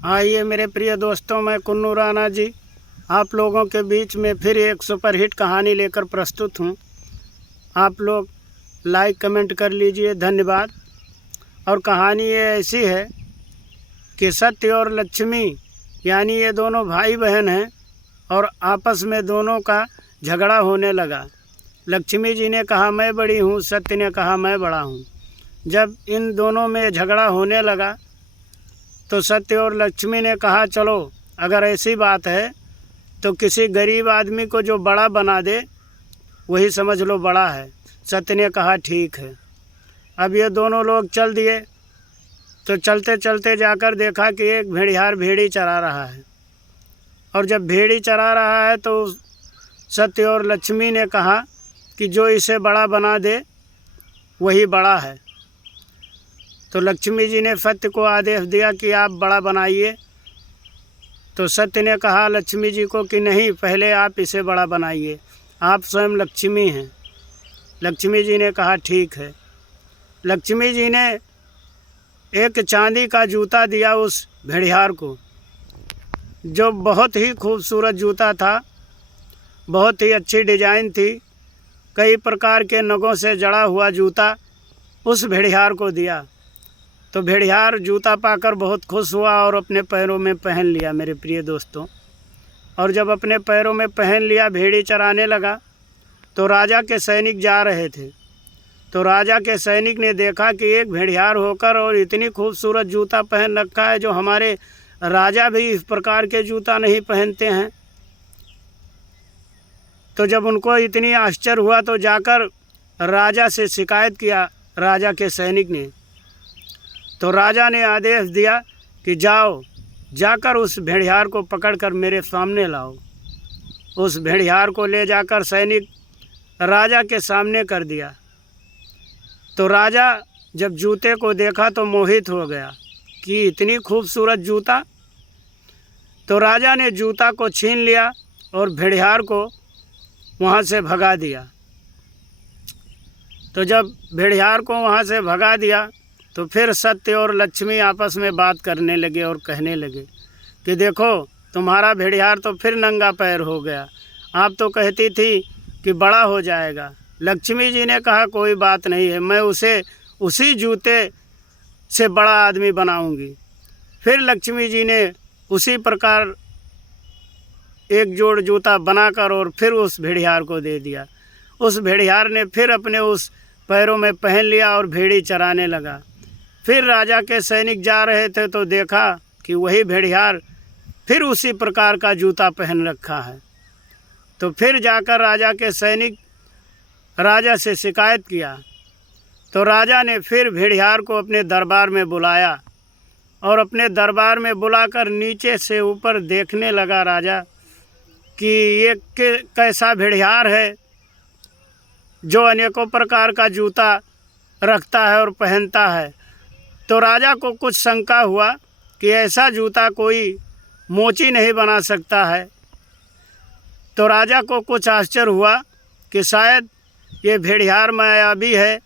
आइए मेरे प्रिय दोस्तों, मैं कुन्नू राणा जी आप लोगों के बीच में फिर एक सुपरहिट कहानी लेकर प्रस्तुत हूँ। आप लोग लाइक कमेंट कर लीजिए, धन्यवाद। और कहानी ये ऐसी है कि सत्य और लक्ष्मी यानी ये दोनों भाई बहन हैं और आपस में दोनों का झगड़ा होने लगा। लक्ष्मी जी ने कहा मैं बड़ी हूँ, सत्य ने कहा मैं बड़ा हूँ। जब इन दोनों में झगड़ा होने लगा तो सत्य और लक्ष्मी ने कहा चलो अगर ऐसी बात है तो किसी गरीब आदमी को जो बड़ा बना दे वही समझ लो बड़ा है। सत्य ने कहा ठीक है। अब ये दोनों लोग चल दिए तो चलते चलते जाकर देखा कि एक भेड़िहार भेड़ी चरा रहा है। और जब भेड़ी चरा रहा है तो सत्य और लक्ष्मी ने कहा कि जो इसे बड़ा बना दे वही बड़ा है। तो लक्ष्मी जी ने सत्य को आदेश दिया कि आप बड़ा बनाइए। तो सत्य ने कहा लक्ष्मी जी को कि नहीं, पहले आप इसे बड़ा बनाइए, आप स्वयं लक्ष्मी हैं। लक्ष्मी जी ने कहा ठीक है। लक्ष्मी जी ने एक चांदी का जूता दिया उस भेड़िहार को, जो बहुत ही खूबसूरत जूता था, बहुत ही अच्छी डिजाइन थी, कई प्रकार के नगों से जड़ा हुआ जूता उस भेड़िहार को दिया। तो भेड़िहार जूता पाकर बहुत खुश हुआ और अपने पैरों में पहन लिया मेरे प्रिय दोस्तों। और जब अपने पैरों में पहन लिया भेड़ी चराने लगा तो राजा के सैनिक जा रहे थे। तो राजा के सैनिक ने देखा कि एक भेड़िहार होकर और इतनी खूबसूरत जूता पहन रखा है, जो हमारे राजा भी इस प्रकार के जूता नहीं पहनते हैं। तो जब उनको इतनी आश्चर्य हुआ तो जाकर राजा से शिकायत किया राजा के सैनिक ने। तो राजा ने आदेश दिया कि जाओ, जाकर उस भेड़िहार को पकड़कर मेरे सामने लाओ। उस भेड़िहार को ले जाकर सैनिक राजा के सामने कर दिया। तो राजा जब जूते को देखा तो मोहित हो गया कि इतनी खूबसूरत जूता। तो राजा ने जूता को छीन लिया और भेड़िहार को वहाँ से भगा दिया। तो जब भेड़िहार को वहाँ से भगा दिया तो फिर सत्य और लक्ष्मी आपस में बात करने लगे और कहने लगे कि देखो तुम्हारा भेड़िहार तो फिर नंगा पैर हो गया, आप तो कहती थी कि बड़ा हो जाएगा। लक्ष्मी जी ने कहा कोई बात नहीं है, मैं उसे उसी जूते से बड़ा आदमी बनाऊंगी। फिर लक्ष्मी जी ने उसी प्रकार एक जोड़ जूता बनाकर और फिर उस भेड़िहार को दे दिया। उस भेड़िहार ने फिर अपने उस पैरों में पहन लिया और भेड़ी चराने लगा। फिर राजा के सैनिक जा रहे थे तो देखा कि वही भेड़िहार फिर उसी प्रकार का जूता पहन रखा है। तो फिर जाकर राजा के सैनिक राजा से शिकायत किया। तो राजा ने फिर भेड़िहार को अपने दरबार में बुलाया और अपने दरबार में बुलाकर नीचे से ऊपर देखने लगा राजा कि ये कैसा भेड़िहार है जो अनेकों प्रकार का जूता रखता है और पहनता है। तो राजा को कुछ शंका हुआ कि ऐसा जूता कोई मोची नहीं बना सकता है। तो राजा को कुछ आश्चर्य हुआ कि शायद ये भेड़िहार मायावी है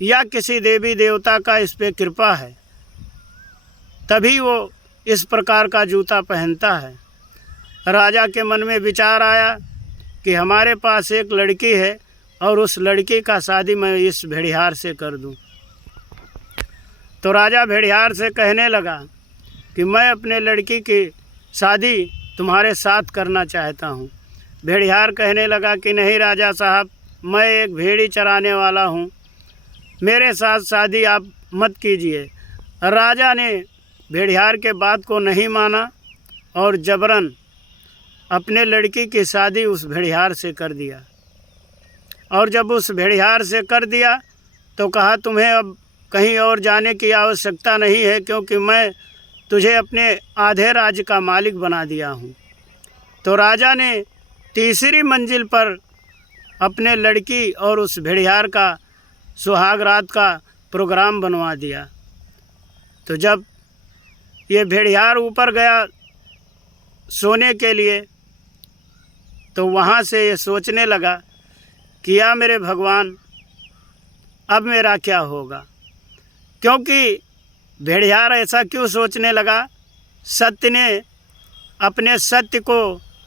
या किसी देवी देवता का इस पे कृपा है, तभी वो इस प्रकार का जूता पहनता है। राजा के मन में विचार आया कि हमारे पास एक लड़की है और उस लड़की का शादी मैं इस भेड़िहार से कर दूं। तो राजा भेड़िहार से कहने लगा कि मैं अपने लड़की की शादी तुम्हारे साथ करना चाहता हूँ। भेड़िहार कहने लगा कि नहीं राजा साहब, मैं एक भेड़ी चराने वाला हूँ, मेरे साथ शादी आप मत कीजिए। राजा ने भेड़िहार के बात को नहीं माना और जबरन अपने लड़की की शादी उस भेड़िहार से कर दिया। और जब उस भेड़िहार से कर दिया तो कहा तुम्हें अब कहीं और जाने की आवश्यकता नहीं है, क्योंकि मैं तुझे अपने आधे राज्य का मालिक बना दिया हूँ। तो राजा ने तीसरी मंजिल पर अपने लड़की और उस भेड़िहार का सुहाग रात का प्रोग्राम बनवा दिया। तो जब ये भेड़िहार ऊपर गया सोने के लिए तो वहाँ से ये सोचने लगा कि या मेरे भगवान, अब मेरा क्या होगा। क्योंकि भेड़िहार ऐसा क्यों सोचने लगा, सत्य ने अपने सत्य को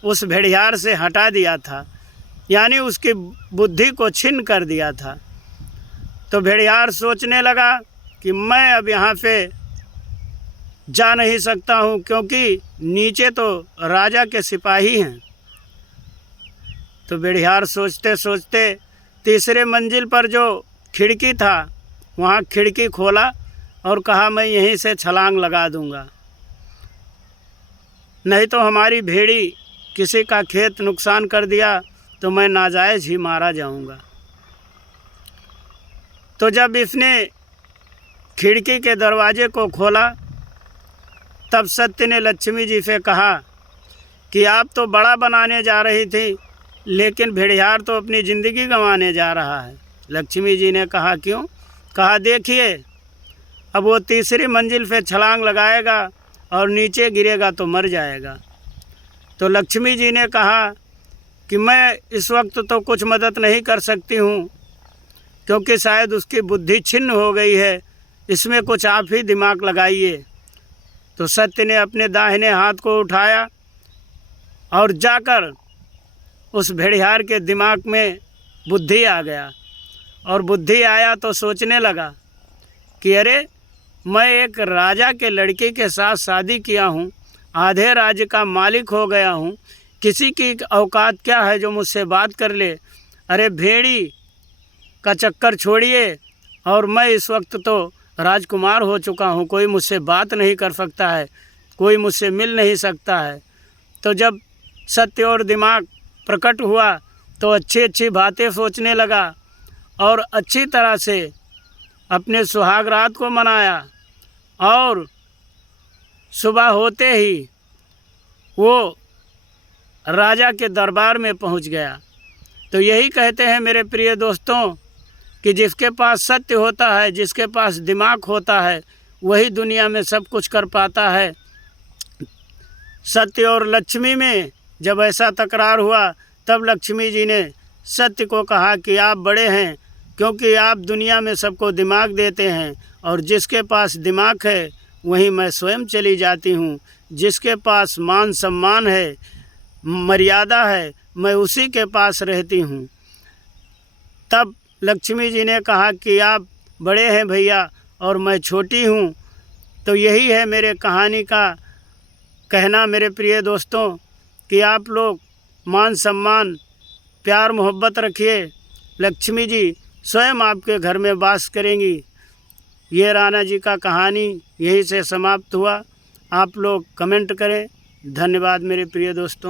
उस भेड़ियार से हटा दिया था, यानी उसकी बुद्धि को छीन कर दिया था। तो भेड़ियार सोचने लगा कि मैं अब यहाँ पे जा नहीं सकता हूँ, क्योंकि नीचे तो राजा के सिपाही हैं। तो भेड़ियार सोचते सोचते तीसरे मंजिल पर जो खिड़की था वहाँ खिड़की खोला और कहा मैं यहीं से छलांग लगा दूँगा, नहीं तो हमारी भेड़ी किसी का खेत नुकसान कर दिया तो मैं नाजायज़ ही मारा जाऊँगा। तो जब इसने खिड़की के दरवाजे को खोला तब सत्य ने लक्ष्मी जी से कहा कि आप तो बड़ा बनाने जा रही थी, लेकिन भेड़ियार तो अपनी ज़िंदगी गंवाने जा रहा है। लक्ष्मी जी ने कहा क्यों? कहा देखिए, अब वो तीसरी मंजिल पे छलांग लगाएगा और नीचे गिरेगा तो मर जाएगा। तो लक्ष्मी जी ने कहा कि मैं इस वक्त तो कुछ मदद नहीं कर सकती हूँ, क्योंकि शायद उसकी बुद्धि छिन्न हो गई है, इसमें कुछ आप ही दिमाग लगाइए। तो सत्य ने अपने दाहिने हाथ को उठाया और जाकर उस भेड़ियार के दिमाग में बुद्धि आ गया, और बुद्धि आया तो सोचने लगा कि अरे, मैं एक राजा के लड़के के साथ शादी किया हूँ, आधे राज्य का मालिक हो गया हूँ, किसी की औकात क्या है जो मुझसे बात कर ले। अरे भेड़ी का चक्कर छोड़िए, और मैं इस वक्त तो राजकुमार हो चुका हूँ, कोई मुझसे बात नहीं कर सकता है, कोई मुझसे मिल नहीं सकता है। तो जब सत्य और दिमाग प्रकट हुआ तो अच्छी अच्छी बातें सोचने लगा और अच्छी तरह से अपने सुहाग रात को मनाया, और सुबह होते ही वो राजा के दरबार में पहुंच गया। तो यही कहते हैं मेरे प्रिय दोस्तों कि जिसके पास सत्य होता है, जिसके पास दिमाग होता है, वही दुनिया में सब कुछ कर पाता है। सत्य और लक्ष्मी में जब ऐसा तकरार हुआ तब लक्ष्मी जी ने सत्य को कहा कि आप बड़े हैं, क्योंकि आप दुनिया में सबको दिमाग देते हैं, और जिसके पास दिमाग है वहीं मैं स्वयं चली जाती हूँ। जिसके पास मान सम्मान है, मर्यादा है, मैं उसी के पास रहती हूँ। तब लक्ष्मी जी ने कहा कि आप बड़े हैं भैया और मैं छोटी हूँ। तो यही है मेरे कहानी का कहना मेरे प्रिय दोस्तों, कि आप लोग मान सम्मान, प्यार मोहब्बत रखिए। लक्ष्मी जी स्वयं आपके घर में वास करेंगी। ये राणा जी का कहानी यहीं से समाप्त हुआ। आप लोग कमेंट करें। धन्यवाद मेरे प्रिय दोस्तों।